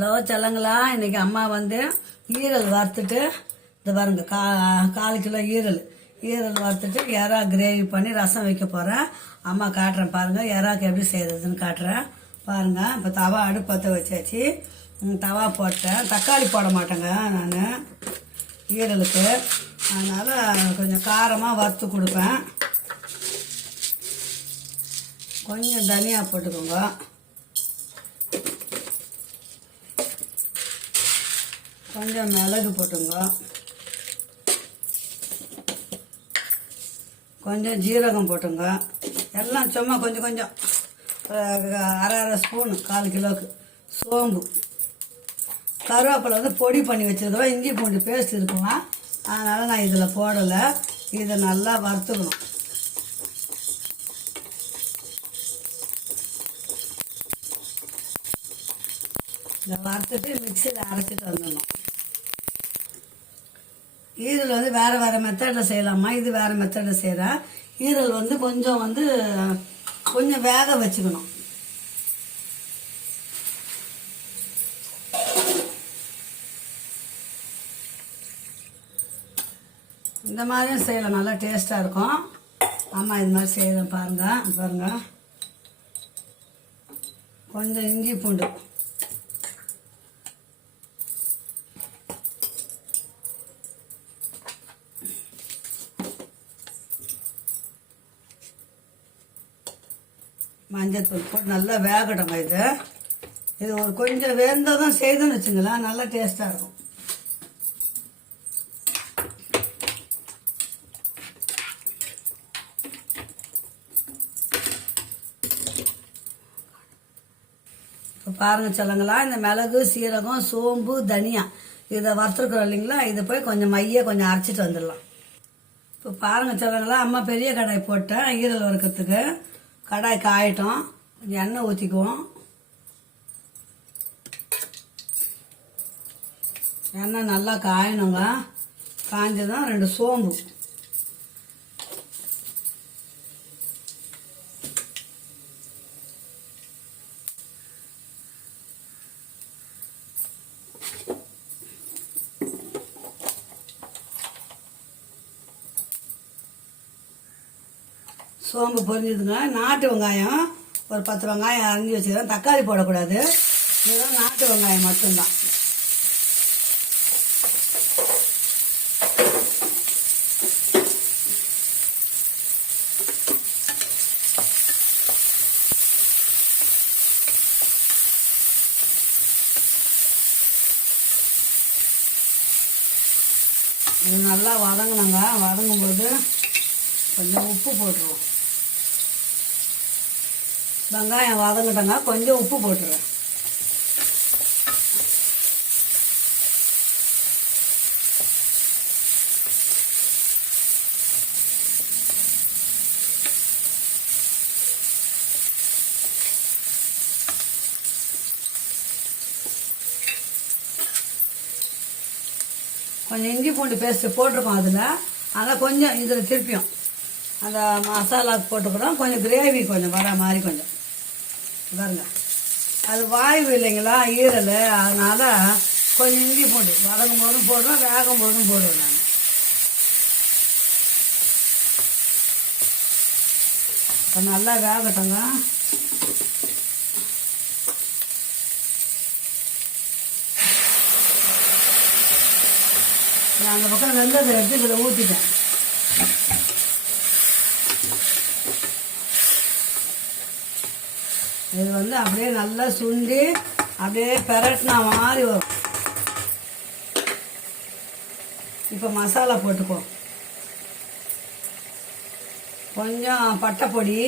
Hello செல்லங்களா, இன்றைக்கி அம்மா வந்து ஈரல் வறுத்துட்டு இது பாருங்க, 1/4 கிலோ ஈரல் வறுத்துட்டு எறா கிரேவி பண்ணி ரசம் வைக்க போகிறேன். அம்மா காட்டுறேன் பாருங்கள், எறாக்கு எப்படி செய்கிறதுன்னு காட்டுறேன் பாருங்கள். இப்போ தவா அடுப்பற்ற வச்சாச்சு. தவா போட்டேன். தக்காளி போட மாட்டேங்க நான் ஈரலுக்கு, அதனால் கொஞ்சம் காரமாக வறுத்து கொடுப்பேன். கொஞ்சம் தனியாக போட்டுக்கோங்க. கொஞ்சம் மிளகு போட்டுங்க. கொஞ்சம் ஜீரகம் போட்டுங்க. எல்லாம் சும்மா கொஞ்சம் கொஞ்சம் அரை ஸ்பூனு 1/4 கிலோவுக்கு. சோம்பு, கருவேப்பிலை வந்து பொடி பண்ணி வச்சுருக்கோம். இஞ்சி பூண்டு பேஸ்ட் இருக்குமா, அதனால் நான் இதில் போடலை. இதை நல்லா வறுத்துக்கணும். இதை வறுத்துட்டு மிக்சியில் அரைச்சிட்டு வந்துடணும். ஈரல் வந்து வேறு வேறு மெத்தடில் செய்யலாமா, இது வேறு மெத்தடில் செய்கிறேன். ஈரல் வந்து கொஞ்சம் வேக வச்சுக்கணும். இந்த மாதிரியும் செய்யலாம், நல்லா டேஸ்ட்டாக இருக்கும். அம்மா இது மாதிரி செய்கிறேன் பாருங்கள். கொஞ்சம் இஞ்சி பூண்டு, மஞ்சத்தூள் போட்டு நல்லா வேகட்டுங்க. இது ஒரு கொஞ்சம் வெந்ததும் செய்துன்னு வச்சுங்களேன், நல்லா டேஸ்ட்டாக இருக்கும். இப்போ பாருங்கள் சொல்லுங்களா, இந்த மிளகு, சீரகம், சோம்பு, தனியா இதை வறுத்துருக்குறோம் இல்லைங்களா, இதை போய் கொஞ்சம் கொஞ்சம் அரைச்சிட்டு வந்துடலாம். இப்போ பாருங்கள் சொல்லுங்களா, அம்மா பெரிய கடாய் போட்டேன் ஈரல் வறுக்கிறதுக்கு. கடாய் காயட்டும், கொஞ்சம் எண்ணெய் ஊற்றிக்குவோம். எண்ணெய் நல்லா காயணுங்க. காய்ஞ்சதும் 2 சோம்பு, சோம்பு பொரிஞ்சுதுங்க. நாட்டு வெங்காயம் ஒரு 10 வெங்காயம் அரிஞ்சு வச்சுக்கிறேன். தக்காளி போடக்கூடாது, இதெல்லாம் நாட்டு வெங்காயம் மட்டும்தான். இது நல்லா வதங்கினாங்க. வதங்கும்போது கொஞ்சம் உப்பு போட்டுருவோம். வெங்காயம் வதங்கிட்டங்க, கொஞ்சம் உப்பு போட்டுருவேன். கொஞ்சம் இஞ்சி பூண்டு பேஸ்ட்டு போட்டிருக்கோம் அதில், அதனால் கொஞ்சம் இதில் திருப்பியும் அந்த மசாலாவுக்கு போட்டுக்கிறோம். கொஞ்சம் கிரேவி கொஞ்சம் வர மாதிரி கொஞ்சம் பாருங்க. அது வாய்வு இல்லைங்களா ஈரல், அதனால் கொஞ்சம் இஞ்சி பூண்டு வதங்கும் போதும் போடுறோம், வேகும் போதும் போடுவேன் நான். இப்போ நல்லா வேகட்டுங்க. நான் அந்த பக்கம் வெந்ததை எடுத்து இதில் ஊற்றிட்டேன். இது வந்து அப்படியே நல்லா சுண்டி அப்படியே பெரட்டினா மாதிரி வரும். இப்போ மசாலா போட்டுக்குவோம். கொஞ்சம் பட்டை பொடி,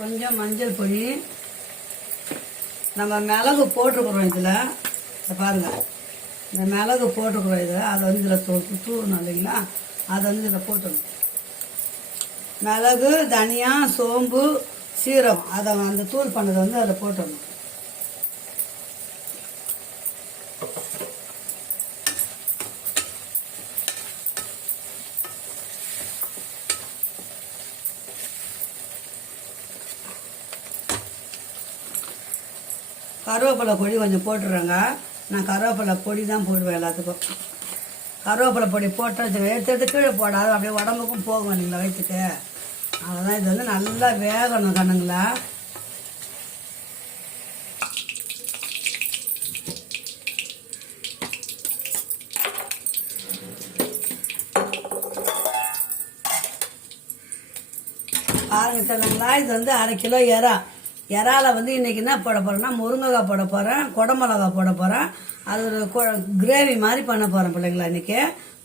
கொஞ்சம் மஞ்சள் பொடி, நம்ம மிளகு போட்டிருக்கிறோம் இதில் பாருங்கள். இந்த மிளகு போட்டுக்கிறோம் இதை, அதை வந்து இதில் தூவணும் இல்லைங்களா, அதை வந்து இதில் போட்டுடணும். மிளகு, தனியா, சோம்பு, சீரகம் அதை அந்த தூள் பண்ணதை வந்து அதில் போட்டுடணும். கருவேப்பிலை பொடி கொஞ்சம் போட்டுடுறேங்க. நான் கருவேப்பிலை பொடி தான் போடுவேன் எல்லாத்துக்கும். கருவேப்பிலை பொடி போட்டு எடுத்து கீழே போடாது, அப்படியே உடம்புக்கும் போகும் இல்லைங்களா வயிற்றுக்கு. அவ்வளோதான். இது வந்து நல்லா வேகணும் கண்ணுங்களா. பாருங்க சொல்லுங்களா, இது வந்து 1/2 கிலோ இறால வந்து இன்னைக்கு என்ன போட போறேன்னா முருங்கைக்காய் போட போறேன், குடமிளகா போட போறேன். அது ஒரு கிரேவி மாதிரி பண்ண போறேன் பிள்ளைங்களா இன்னைக்கு.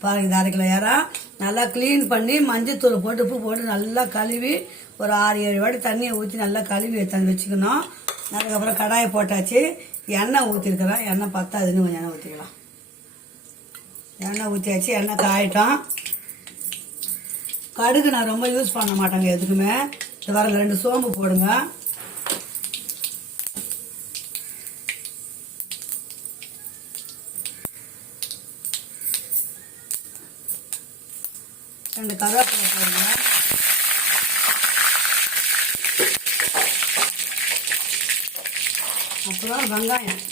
பாருங்க, இது 1/2 கிலோ இறா நல்லா க்ளீன் பண்ணி மஞ்சத்தூள் போட்டு உப்பு போட்டு நல்லா கழுவி ஒரு 6-7 வாட்டி தண்ணியை ஊற்றி நல்லா கழுவி எடுத்து வச்சுக்கணும். அதுக்கப்புறம் கடாயை போட்டாச்சு, எண்ணெய் ஊற்றிருக்கிறேன். எண்ணெய் பத்தாதுன்னு கொஞ்சம் எண்ணெய் ஊற்றிக்கலாம். எண்ணெய் ஊற்றியாச்சு, எண்ணெய் காயட்டும். கடுகு நான் ரொம்ப யூஸ் பண்ண மாட்டேங்க எதுக்குமே. இது வரல 2 சோம்பு போடுங்க. ரெண்டு கருவேப்பிலை போடுங்க. அப்புறம் வெங்காயம்.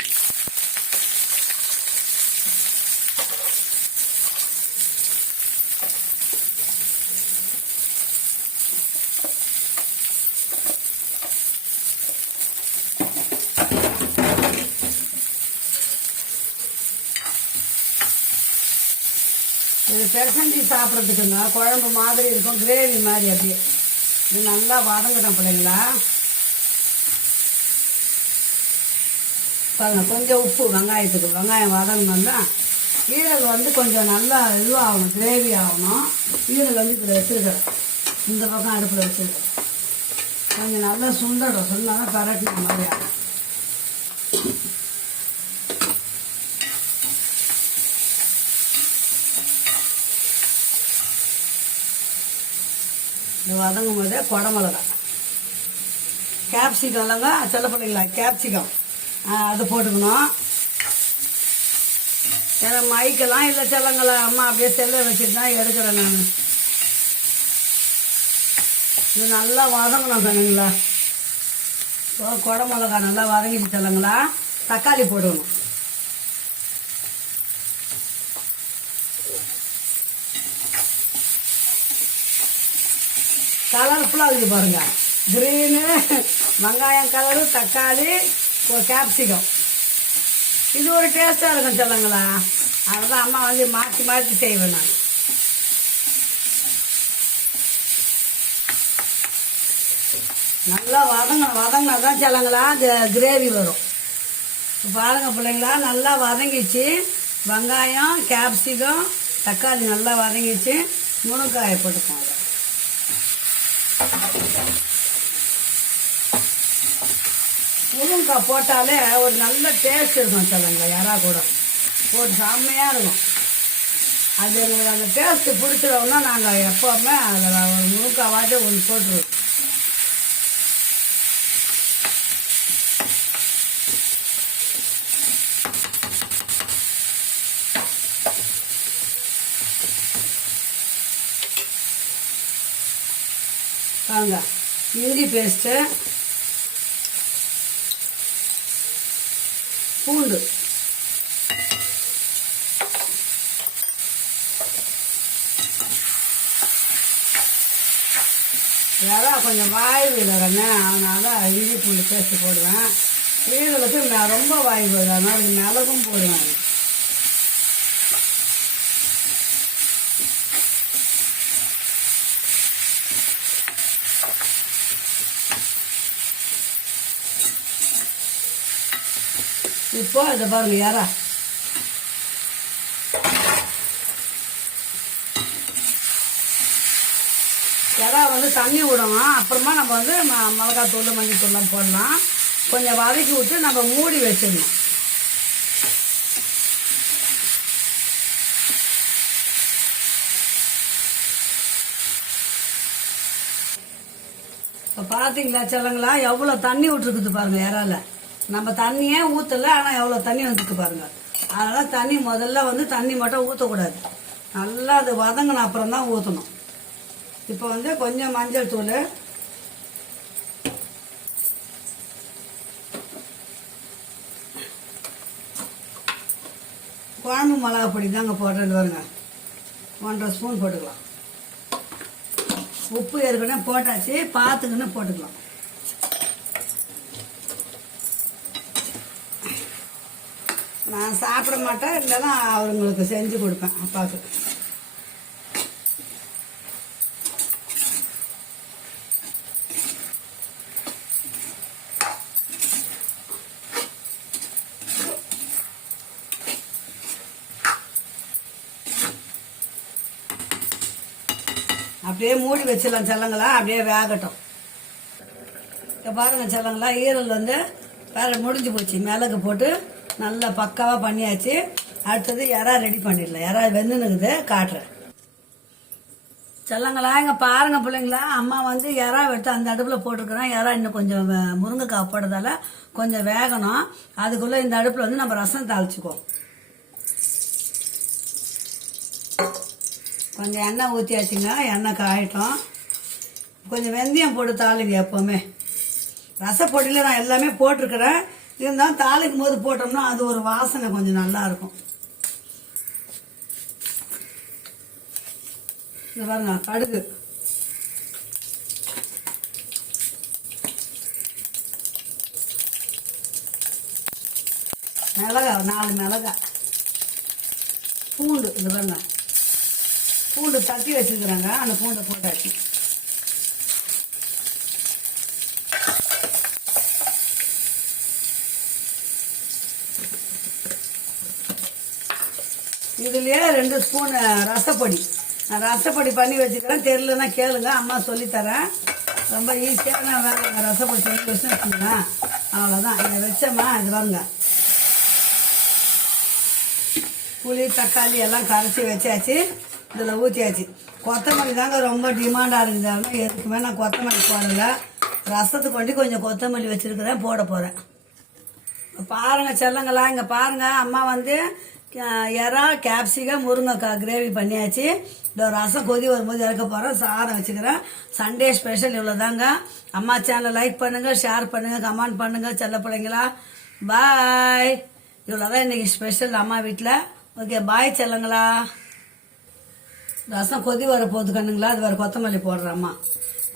இது பெருசஞ்சி சாப்பிட்றதுக்குங்க குழம்பு மாதிரி இருக்கும், கிரேவி மாதிரி. அப்படியே இது நல்லா வதங்கட்டும் பிள்ளைங்களா. பாருங்க, கொஞ்சம் உப்பு வெங்காயத்துக்கு. வெங்காயம் வதங்கணும்னா ஈரல் வந்து கொஞ்சம் நல்லா இதுவாகணும், கிரேவி ஆகணும். ஈரல் வந்து இப்படி வச்சுருக்கிறேன், இந்த பக்கம் அடுப்பில் வச்சுருக்கிறேன். கொஞ்சம் நல்லா சுண்டடும், சுண்டாதான் பரட்டின மாதிரி ஆகும். இது வதங்கும் போதே குடமிளகா, கேப்சிகம் இல்லைங்க சொல்ல பிள்ளைங்களா, கேப்சிகம் அது போட்டுக்கணும். ஏன்னா மைக்கெல்லாம் இல்லை செல்லங்களா, அம்மா அப்படியே செல்ல வச்சுட்டு தான் எடுக்கிறேன் நான். இது நல்லா வதங்கணும் சொன்னீங்களா. குடமிளகா நல்லா வதங்கிட்டு செல்லங்களா. தக்காளி போடணும். கலர்ஃபுல்லாக இருக்குது பாருங்க, கிரீனு, வெங்காயம் கலரு, தக்காளி, ஒரு கேப்சிகம். இது ஒரு டேஸ்ட்டாக இருக்கும் சொல்லுங்களா. அதுதான் அம்மா வந்து மாற்றி மாற்றி செய்வேன் நான். நல்லா வதங்கினா தான் சொல்லுங்களா அந்த கிரேவி வரும். பாருங்க பிள்ளைங்களா, நல்லா வதங்கிச்சு. வெங்காயம், கேப்சிகம், தக்காளி நல்லா வதங்கிச்சு. முருங்கைக்காயை போட்டுக்கோங்க. முருங்கைக்காய் போட்டாலே ஒரு நல்ல டேஸ்ட் இருக்கும் சொல்லுங்க. யாரா கூட போட்டு செம்மையாக இருக்கும். அது எங்களுக்கு அந்த டேஸ்ட்டு பிடிச்சிடவுன்னா நாங்கள் எப்போவுமே அதில் ஒரு முருங்கைக்காவாட்டி ஒன்று போட்டுருவோம். வாங்க, இஞ்சி பேஸ்ட்டு, பூண்டு, இதெல்லாம் கொஞ்சம் வாய்வு இல்லை கண்ணே, அதனால இஞ்சி பூண்டு பேஸ்ட்டு போடுவேன். ஈரலுக்கு ரொம்ப வாய்வு இல்லை, அதனால மிளகும் போடுவேன். இப்போ இதை பாருங்க, இறா வந்து தண்ணி விடணும். அப்புறமா நம்ம வந்து மிளகாத்தூள் மஞ்சத்தூள்லாம் போடலாம். கொஞ்சம் வதக்கி விட்டு நம்ம மூடி வச்சிடணும். இப்போ பார்த்தீங்களா சொல்லுங்களா, எவ்வளோ தண்ணி விட்டுருக்குது பாருங்க இறால. நம்ம தண்ணியே ஊற்றலை, ஆனால் எவ்வளோ தண்ணி வந்துட்டு பாருங்க. அதனால் தண்ணி முதல்ல வந்து தண்ணி மட்டும் ஊற்றக்கூடாது, நல்லா அது வதங்கின அப்புறம் தான் ஊற்றணும். இப்போ வந்து கொஞ்சம் மஞ்சள் தூள், குழம்பு மிளகா பொடி தாங்க போடுறது வருங்க. 1.5 ஸ்பூன் போட்டுக்கலாம். உப்பு ஏற்கனவே போட்டாச்சு, பார்த்துக்கின்னு போட்டுக்கலாம். நான் சாப்பிட மாட்டேன், இல்லைன்னா அவங்களுக்கு செஞ்சு கொடுப்பேன் அப்பாவுக்கு. அப்படியே மூடி வச்சிடலாம் செல்லங்களா, அப்படியே வேகட்டும். இப்போ பாருங்கள் செல்லங்களா, ஈரல் வந்து வேறு முடிஞ்சு போச்சு. மிளகு போட்டு நல்லா பக்காவாக பண்ணியாச்சு. அடுத்தது இறா ரெடி பண்ணிடலாம். இறா வெந்துனுக்குது, காட்டுறேன் செல்லங்களா. இங்கே பாருங்கள் பிள்ளைங்களா, அம்மா வந்து இறா எடுத்து அந்த அடுப்பில் போட்டிருக்கிறேன். இறா இன்னும் கொஞ்சம் முருங்கைக்காய் போடுறதால கொஞ்சம் வேகணும். அதுக்குள்ளே இந்த அடுப்பில் வந்து நம்ம ரசம் தாளிச்சுக்குவோம். கொஞ்சம் எண்ணெய் ஊற்றியாச்சுங்க, எண்ணெய் காயட்டும். கொஞ்சம் வெந்தயம் போட்டு தாளிங்க. எப்போவுமே ரசப்பொடியில் நான் எல்லாமே போட்டிருக்கிறேன், இருந்தாலும் தாளிக்கும் போது போட்டோம்னா அது ஒரு வாசனை கொஞ்சம் நல்லாயிருக்கும். இது பாருங்க, கடுகு, மிளகாய் 4 மிளகாய், பூண்டு, இது பாருங்க பூண்டு தட்டி வச்சுருக்குறாங்க, அந்த பூண்டை போட்டாச்சு. இதுலேயே 2 ஸ்பூன் ரசப்பொடி. நான் ரசப்பொடி பண்ணி வச்சுக்கிறேன், தெரியலன்னா கேளுங்க, அம்மா சொல்லித்தரேன். ரொம்ப ஈஸியான வேலை. ரசப்பொடி செஞ்சு வச்சுருக்கீங்க, அவ்வளோதான். இதை வச்சோம்மா, இது வாங்க புளி தக்காளி எல்லாம் கரைச்சி வச்சாச்சு, இதில் ஊற்றியாச்சு. கொத்தமல்லி தாங்க ரொம்ப டிமாண்டாக இருக்குது. எதுக்குமே நான் கொத்தமல்லி போடலை. ரசத்துக்கு கொண்டு கொஞ்சம் கொத்தமல்லி வச்சுருக்கிறேன், போட போகிறேன். பாருங்கள் செல்லங்களா, இங்கே பாருங்கள், அம்மா வந்து இறா கேப்சிகம் முருங்கைக்காய் கிரேவி பண்ணியாச்சு. இந்த ரசம் கொதி வரும்போது இறக்க போகிறேன். சாதம் வச்சுக்கிறேன். சண்டே ஸ்பெஷல் இவ்வளோ தாங்க. அம்மா சேனலை லைக் பண்ணுங்கள், ஷேர் பண்ணுங்கள், கமெண்ட் பண்ணுங்கள் செல்ல பிள்ளைங்களா. பாய். இவ்வளோதான் இன்றைக்கி ஸ்பெஷல் அம்மா வீட்டில். ஓகே, பாய் செல்லங்களா. ரசம் கொதி வர போகுது கண்ணுங்களா, அது வேறு கொத்தமல்லி போடுறேம்மா.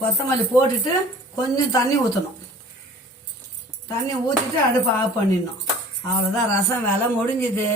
கொத்தமல்லி போட்டுட்டு கொஞ்சம் தண்ணி ஊற்றணும். தண்ணி ஊற்றிட்டு அடுப்பு ஆஃப் பண்ணிடணும். அவ்வளோதான், ரசம் வேலை முடிஞ்சுது.